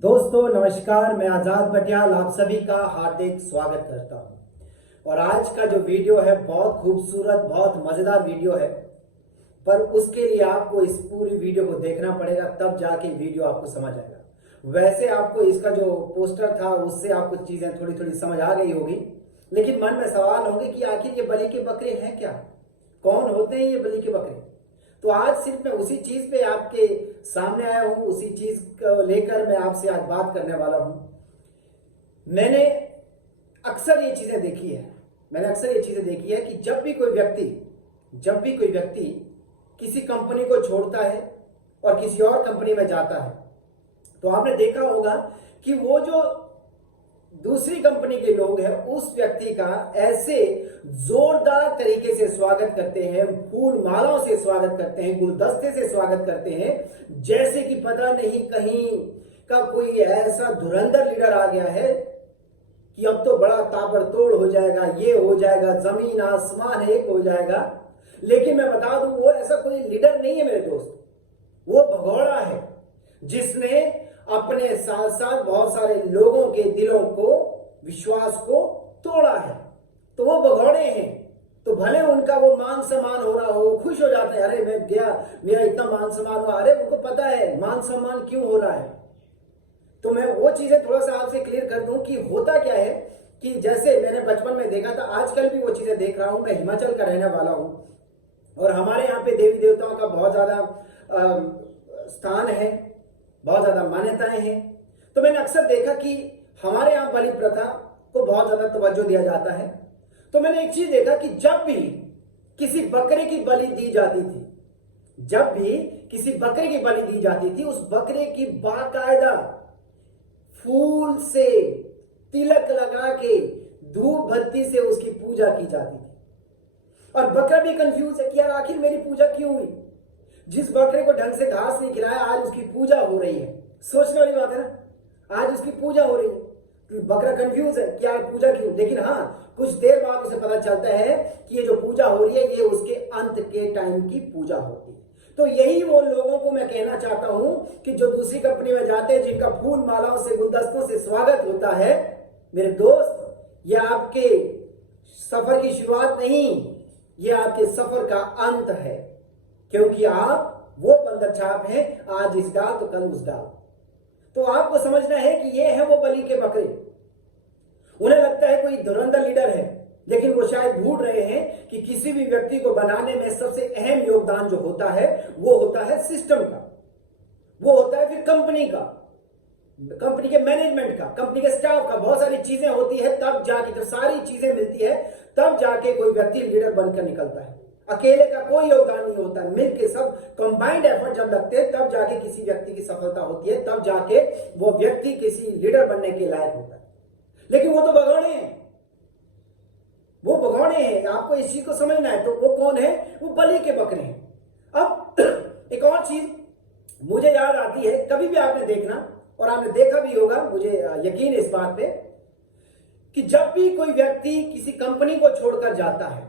दोस्तों नमस्कार, मैं आजाद पटियाल आप सभी का हार्दिक स्वागत करता हूं। और आज का जो वीडियो है बहुत खूबसूरत, बहुत मजेदार वीडियो है। पर उसके लिए आपको इस पूरी वीडियो को देखना पड़ेगा, तब जाके वीडियो आपको समझ आएगा। वैसे आपको इसका जो पोस्टर था उससे आपको चीजें थोड़ी थोड़ी समझ आ गई होगी, लेकिन मन में सवाल होंगे कि आखिर ये बलि के बकरे हैं क्या, कौन होते हैं ये बलि के बकरे। तो आज सिर्फ मैं उसी चीज पे आपके सामने आया हूं, उसी चीज को लेकर मैं आपसे आज बात करने वाला हूं। मैंने अक्सर ये चीजें देखी है कि जब भी कोई व्यक्ति किसी कंपनी को छोड़ता है और किसी और कंपनी में जाता है, तो आपने देखा होगा कि वो जो दूसरी कंपनी के लोग हैं उस व्यक्ति का ऐसे जोरदार तरीके से स्वागत करते हैं, फूल मालाओं से स्वागत करते हैं, गुलदस्ते से स्वागत करते हैं, जैसे कि पता नहीं कहीं का कोई ऐसा धुरंधर लीडर आ गया है कि अब तो बड़ा ताबड़तोड़ हो जाएगा, ये हो जाएगा, जमीन आसमान एक हो जाएगा। लेकिन मैं बता दूं, वो ऐसा कोई लीडर नहीं है मेरे दोस्त। वो भगोड़ा है जिसने अपने साथ साथ बहुत सारे लोगों के दिलों को, विश्वास को तोड़ा है। तो वो भगोड़े हैं, तो भले उनका वो मान सम्मान हो रहा हो, खुश हो जाते हैं, अरे मैं गया, मेरा इतना मान सम्मान हुआ। अरे उनको पता है मान सम्मान क्यों हो रहा है। तो मैं वो चीजें थोड़ा सा आपसे क्लियर कर दूं कि होता क्या है कि जैसे मैंने बचपन में देखा था, आजकल भी वो चीजें देख रहा हूं। मैं हिमाचल का रहने वाला हूं और हमारे यहाँ पे देवी देवताओं का बहुत ज्यादा स्थान है, बहुत ज्यादा मान्यताएं हैं। तो मैंने अक्सर देखा कि हमारे यहाँ बलि प्रथा को बहुत ज्यादा तवज्जो दिया जाता है। तो मैंने एक चीज देखा कि जब भी किसी बकरे की बलि दी जाती थी, उस बकरे की बाकायदा फूल से, तिलक लगा के, धूप बत्ती से उसकी पूजा की जाती थी। और बकरा भी कंफ्यूज है कि यार आखिर मेरी पूजा क्यों हुई। जिस बकरे को ढंग से घास नहीं खिलाया, आज उसकी पूजा हो रही है। सोचने वाली बात है ना, आज उसकी पूजा हो रही है। तो बकरा कंफ्यूज है कि यार पूजा क्यों। लेकिन हाँ, कुछ देर बाद उसे पता चलता है कि ये जो पूजा हो रही है ये उसके अंत के टाइम की पूजा होती है। तो यही वो लोगों को मैं कहना चाहता हूं कि जो दूसरी कंपनी में जाते हैं, जिनका फूल मालाओं से, गुलदस्तों से स्वागत होता है, मेरे दोस्त, ये आपके सफर की शुरुआत नहीं, ये आपके सफर का अंत है। क्योंकि आप वो बंदर छाप हैं, आज इस डाल तो कल उस डाल। तो आपको समझना है कि ये है वो बलि के बकरे। उन्हें लगता है कोई धुरंधर लीडर है, लेकिन वो शायद भूल रहे हैं कि किसी भी व्यक्ति को बनाने में सबसे अहम योगदान जो होता है वो होता है सिस्टम का, वो होता है फिर कंपनी का, कंपनी के मैनेजमेंट का, कंपनी के स्टाफ का। बहुत सारी चीजें होती है, तब जाके जब सारी चीजें मिलती है तब जाके कोई व्यक्ति लीडर बनकर निकलता है। अकेले का कोई योगदान नहीं होता, मिलके सब कंबाइंड एफर्ट जब लगते हैं तब जाके किसी व्यक्ति की सफलता होती है, तब जाके वो व्यक्ति किसी लीडर बनने के लायक होता है। लेकिन वो तो भगोड़े हैं, आपको इस चीज को समझना है। तो वो कौन है? वो बलि के बकरे हैं। अब एक और चीज मुझे याद आती है, कभी भी आपने देखना और आपने देखा भी होगा, मुझे यकीन है इस बात पे, कि जब भी कोई व्यक्ति किसी कंपनी को छोड़कर जाता है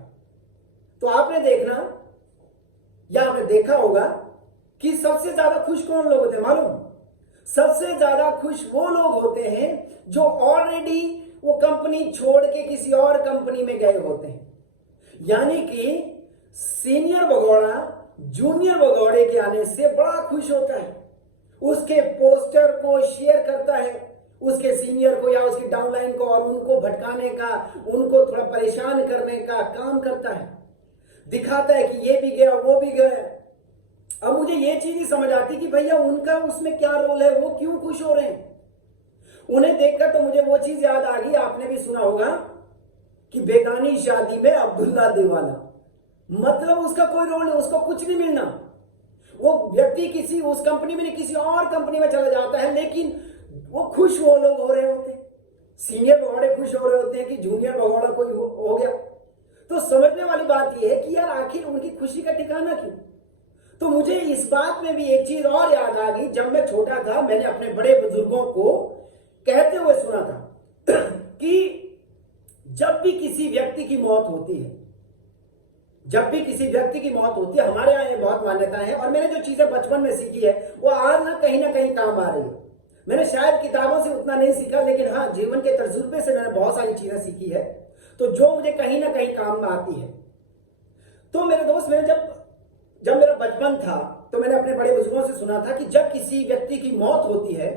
तो आपने देखना या आपने देखा होगा कि सबसे ज्यादा खुश कौन लोग होते हैं मालूम? सबसे ज्यादा खुश वो लोग होते हैं जो ऑलरेडी वो कंपनी छोड़ के किसी और कंपनी में गए होते हैं। यानी कि सीनियर भगोड़ा जूनियर भगोड़े के आने से बड़ा खुश होता है, उसके पोस्टर को शेयर करता है उसके सीनियर को या उसकी डाउनलाइन को, और उनको भटकाने का, उनको थोड़ा परेशान करने का काम करता है, दिखाता है कि ये भी गया वो भी गया। अब मुझे ये चीज ही समझ आती कि भैया उनका उसमें क्या रोल है, वो क्यों खुश हो रहे हैं। उन्हें देखकर तो मुझे वो चीज याद आ गई, आपने भी सुना होगा कि बेगानी शादी में अब्दुल्ला दीवाना। मतलब उसका कोई रोल नहीं, उसको कुछ नहीं मिलना। वो व्यक्ति किसी उस कंपनी में नहीं किसी और कंपनी में चला जाता है, लेकिन वो खुश वो लोग हो रहे होते हैं। सीनियर भगोड़े खुश हो रहे होते हैं कि जूनियर भगोड़ा कोई हो गया। तो समझने वाली बात यह है कि यार आखिर उनकी खुशी का ठिकाना क्यों। तो मुझे इस बात में भी एक चीज और याद आ गई। जब मैं छोटा था, मैंने अपने बड़े बुजुर्गों को कहते हुए सुना था कि जब भी किसी व्यक्ति की मौत होती है, हमारे यहाँ ये बहुत मान्यता है, और मैंने जो चीजें बचपन में सीखी है वो आज ना कहीं काम आ रही है। मैंने शायद किताबों से उतना नहीं सीखा, लेकिन हाँ जीवन के तजुर्बे से मैंने बहुत सारी चीजें सीखी है, तो जो मुझे कहीं ना कहीं काम में आती है। तो मेरे दोस्त, मैंने जब मेरा बचपन था तो मैंने अपने बड़े बुजुर्गों से सुना था कि जब किसी व्यक्ति की मौत होती है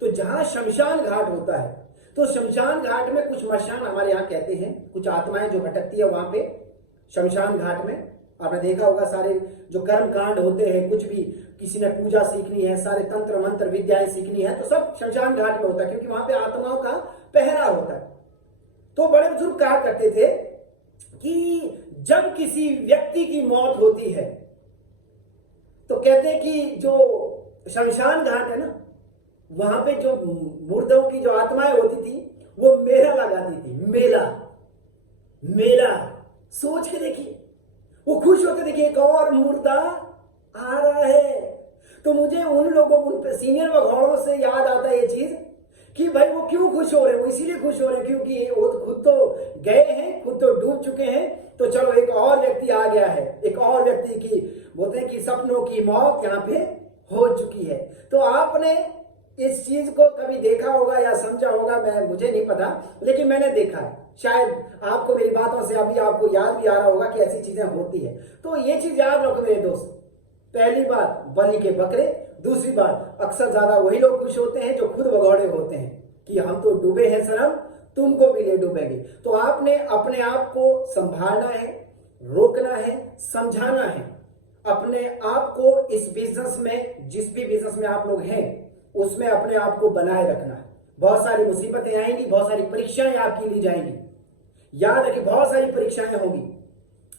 तो जहां शमशान घाट होता है, तो शमशान घाट में कुछ मशान हमारे यहाँ कहते हैं, कुछ आत्माएं जो भटकती है वहां पे शमशान घाट में। आपने देखा होगा सारे जो कर्म कांड होते हैं, कुछ भी किसी ने पूजा सीखनी है, सारे तंत्र मंत्र विद्याएं सीखनी है, तो सब शमशान घाट में होता है, क्योंकि वहां पे आत्माओं का पहरा होता है। तो बड़े बुजुर्ग कहा करते थे कि जब किसी व्यक्ति की मौत होती है तो कहते हैं कि जो शमशान घाट है ना, वहां पे जो मुर्दों की जो आत्माएं होती थी वो मेला लगाती थी। मेला मेला सोच के देखिए, वो खुश होते, देखिए एक और मुर्दा आ रहा है। तो मुझे उन लोगों, उन सीनियर भगौड़ों से याद आता है ये चीज कि भाई वो क्यों खुश हो रहे हैं। वो इसीलिए खुश हो रहे हैं क्योंकि वो खुद तो गए हैं, खुद तो डूब चुके हैं, तो चलो एक और व्यक्ति आ गया है, एक और व्यक्ति की, बोलते हैं कि सपनों की मौत यहाँ पे हो चुकी है। तो आपने इस चीज को कभी देखा होगा या समझा होगा, मुझे नहीं पता, लेकिन मैंने देखा है। शायद आपको मेरी बातों से अभी आपको याद भी आ रहा होगा कि ऐसी चीजें होती है। तो ये चीज याद रखो मेरे दोस्त, पहली बात बलि के बकरे, दूसरी बात अक्सर ज्यादा वही लोग खुश होते हैं जो खुद भगौड़े होते हैं कि हम तो डूबे हैं सनम, तुमको भी ले डूबेंगे। तो आपने अपने आप को संभालना है, रोकना है, समझाना है, अपने आप को इस बिजनेस में, जिस भी बिजनेस में आप लोग हैं उसमें अपने आप को बनाए रखना है। बहुत सारी मुसीबतें आएंगी, बहुत सारी परीक्षाएं आपकी ली जाएंगी, याद रखिए बहुत सारी परीक्षाएं होंगी,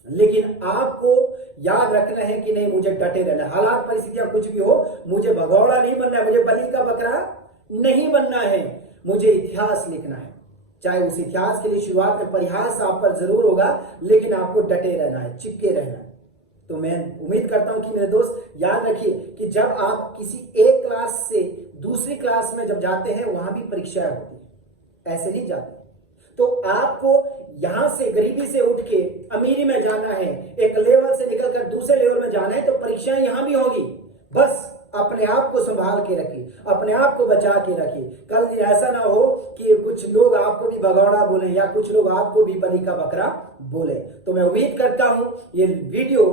लेकिन आपको याद रखना है कि नहीं, मुझे डटे रहना है। हालात परिस्थितियां कुछ भी हो, मुझे भगौड़ा नहीं बनना है, मुझे बलि का बकरा नहीं बनना है, मुझे इतिहास लिखना है। चाहे उस इतिहास के लिए शुरुआत में परिहास आप पर जरूर होगा, लेकिन आपको डटे रहना है, चिपके रहना है। तो मैं उम्मीद करता हूं कि मेरे दोस्त याद रखिए कि जब आप किसी एक क्लास से दूसरी क्लास में जब जाते हैं वहां भी परीक्षाएं होती है, ऐसे नहीं जाते। तो आपको यहां से गरीबी से उठ के अमीरी में जाना है, एक लेवल से निकलकर दूसरे लेवल में जाना है, तो परीक्षाएं यहां भी होगी। बस अपने आप को संभाल के रखिए, अपने आप को बचा के रखिए। कल ऐसा ना हो कि कुछ लोग आपको भी भगौड़ा बोले या कुछ लोग आपको भी बलि का बकरा बोले। तो मैं उम्मीद करता हूं ये वीडियो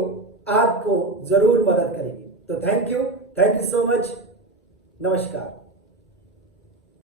आपको जरूर मदद करेगी। तो थैंक यू सो मच, नमस्कार।